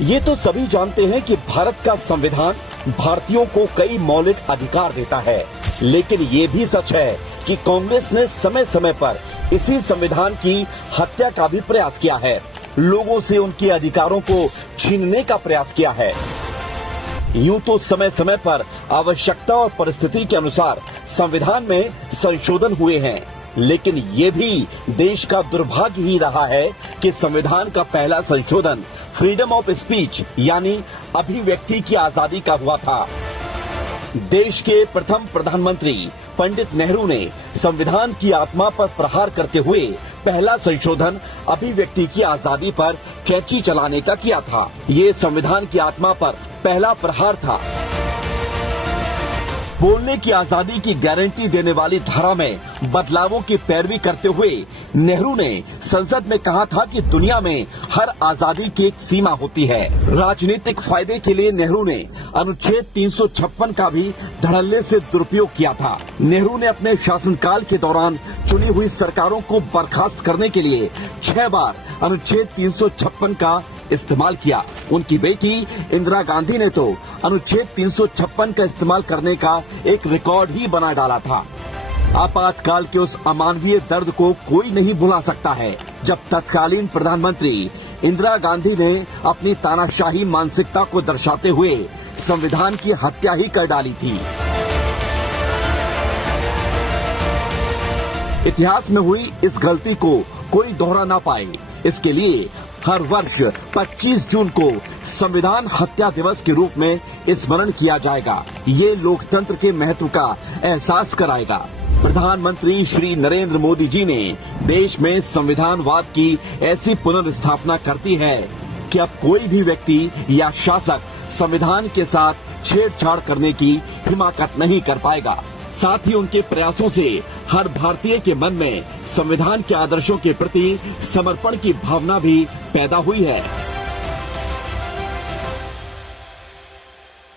ये तो सभी जानते हैं कि भारत का संविधान भारतीयों को कई मौलिक अधिकार देता है, लेकिन ये भी सच है कि कांग्रेस ने समय समय पर इसी संविधान की हत्या का भी प्रयास किया है, लोगों से उनके अधिकारों को छीनने का प्रयास किया है। यूं तो समय समय पर आवश्यकता और परिस्थिति के अनुसार संविधान में संशोधन हुए हैं, लेकिन ये भी देश का दुर्भाग्य ही रहा है कि संविधान का पहला संशोधन फ्रीडम ऑफ स्पीच यानी अभिव्यक्ति की आजादी का हुआ था। देश के प्रथम प्रधानमंत्री पंडित नेहरू ने संविधान की आत्मा पर प्रहार करते हुए पहला संशोधन अभिव्यक्ति की आजादी पर कैंची चलाने का किया था। ये संविधान की आत्मा पर पहला प्रहार था। बोलने की आजादी की गारंटी देने वाली धारा में बदलावों की पैरवी करते हुए नेहरू ने संसद में कहा था कि दुनिया में हर आजादी की एक सीमा होती है। राजनीतिक फायदे के लिए नेहरू ने अनुच्छेद 356 का भी धड़ल्ले से दुरुपयोग किया था। नेहरू ने अपने शासनकाल के दौरान चुनी हुई सरकारों को बर्खास्त करने के लिए 6 बार अनुच्छेद 356 का इस्तेमाल किया। उनकी बेटी इंदिरा गांधी ने तो अनुच्छेद 356 का इस्तेमाल करने का एक रिकॉर्ड ही बना डाला था। आपातकाल के उस अमानवीय दर्द को कोई नहीं भुला सकता है, जब तत्कालीन प्रधानमंत्री इंदिरा गांधी ने अपनी तानाशाही मानसिकता को दर्शाते हुए संविधान की हत्या ही कर डाली थी। इतिहास में हुई इस गलती को कोई दोहरा ना पाए, इसके लिए हर वर्ष 25 जून को संविधान हत्या दिवस के रूप में स्मरण किया जाएगा। ये लोकतंत्र के महत्व का एहसास कराएगा। प्रधानमंत्री श्री नरेंद्र मोदी जी ने देश में संविधानवाद की ऐसी पुनर्स्थापना करती है कि अब कोई भी व्यक्ति या शासक संविधान के साथ छेड़छाड़ करने की हिमाकत नहीं कर पाएगा। साथ ही उनके प्रयासों से हर भारतीय के मन में संविधान के आदर्शों के प्रति समर्पण की भावना भी पैदा हुई है।